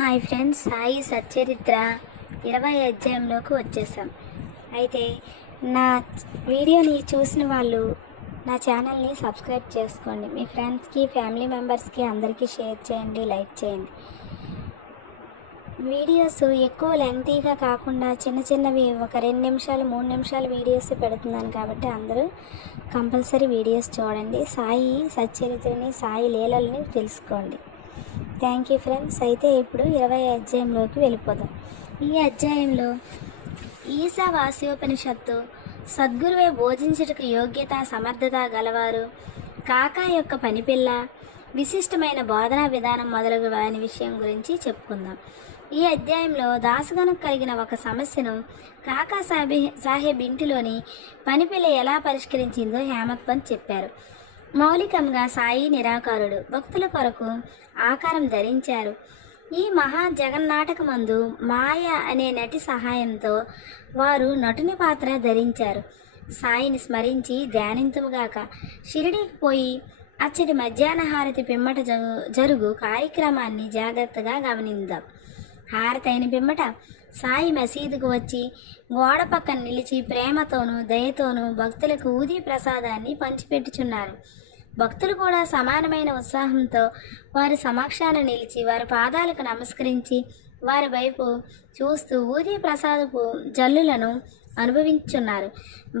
Hi friends, Sai Satcharitra 20 అధ్యాయంలోకి వచ్చేసాం. అయితే నా వీడియోని చూసిన వాళ్ళు నా ఛానల్ని సబ్స్క్రైబ్ చేసుకోండి. మీ ఫ్రెండ్స్కి, ఫ్యామిలీ మెంబర్స్కి అందరికీ షేర్ చేయండి, లైక్ చేయండి. వీడియోస్ ఎక్కువ లెంగ్తీగా కాకుండా చిన్నవి ఒక 2 నిమిషాలు 3 నిమిషాల వీడియోస్ పెడుతున్నాను కాబట్టి అందరూ కంపల్సరీ వీడియోస్ చూడండి. సాయి సచ్చరిత్రని, సాయి లీలల్ని తెలుసుకోండి. Thank you friends. అయితే ఇప్పుడు 20 అధ్యాయంలోకి వెళ్ళిపోదాం. ఈ అధ్యాయంలో ఈశావాస్యోపనిషత్తు సద్గురువే బోధించుటకు యోగ్యత సమర్థత గలవారు, కాకా యొక్క పనిపిల్ల, విశిష్టమైన బోధనా విధానం మొదలగు వారి విషయం గురించి చెప్పుకుందాం. ఈ అధ్యాయంలో దాసగణకు కలిగిన ఒక సమస్యను కాకా సాహెబ్ ఇంటిలోని పనిపిల్ల ఎలా పరిష్కరించిందో హేమత్ పంత్ చెప్పారు. మౌలికంగా సాయి నిరాకారుడు, భక్తుల కొరకు ఆకారం ధరించారు. ఈ మహా జగన్నాటకమందు మాయ అనే నటి సహాయంతో వారు నటుని పాత్ర ధరించారు. సాయిని స్మరించి ధ్యానింతుముగాక. షిరిడీకి పోయి అచ్చటి మధ్యాహ్న హారతి పిమ్మట జరుగు కార్యక్రమాన్ని జాగ్రత్తగా గమనిద్దాం. హారతి అయిన పిమ్మట సాయి మసీదుకు వచ్చి గోడ పక్కన నిలిచి ప్రేమతోనూ దయతోనూ భక్తులకు ఊదీ ప్రసాదాన్ని పంచిపెట్టుచున్నారు. భక్తులు కూడా సమానమైన ఉత్సాహంతో వారి సమక్షాన నిలిచి వారి పాదాలకు నమస్కరించి వారి వైపు చూస్తూ ఊదీ ప్రసాదపు జల్లులను అనుభవించున్నారు.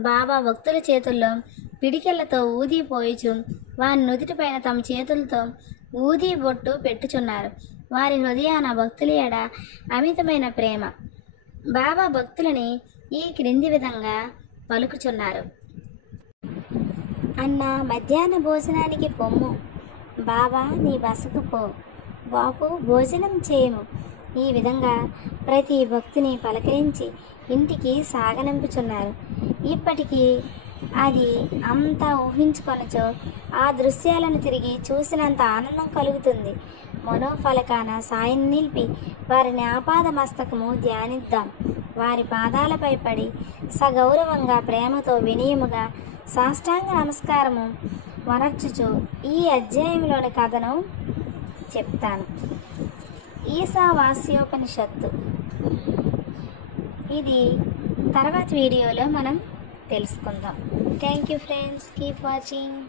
బాబా భక్తుల చేతుల్లో పిడికెళ్లతో ఊదీ పోయిచు వారి నుదిటిపైన తమ చేతులతో ఊదీ బొట్టు పెట్టుచున్నారు. వారి హృదయాన భక్తుల ఎడ అమితమైన ప్రేమ. బాబా భక్తులని ఈ క్రింది విధంగా పలుకుచున్నారు. అన్న, మధ్యాహ్న భోజనానికి పొమ్ము. బాబా, నీ బసకు పో. బాపు, భోజనం చేయము. ఈ విధంగా ప్రతి భక్తుని పలకరించి ఇంటికి సాగనంపుచున్నారు. ఇప్పటికీ అది అంతా ఊహించుకొనచో ఆ దృశ్యాలను తిరిగి చూసినంత ఆనందం కలుగుతుంది. మనోఫలకాన సాయిని నిలిపి వారిని ఆపాద మస్తకము ధ్యానిద్దాం. వారి పాదాలపై పడి సగౌరవంగా ప్రేమతో వినయముగా సాష్టాంగ నమస్కారము వనర్చుచు ఈ అధ్యాయంలోని కథను చెప్తాను. ఈశావాస్యోపనిషత్తు ఇది తర్వాత వీడియోలో మనం తెలుసుకుందాం. Thank you friends, keep watching.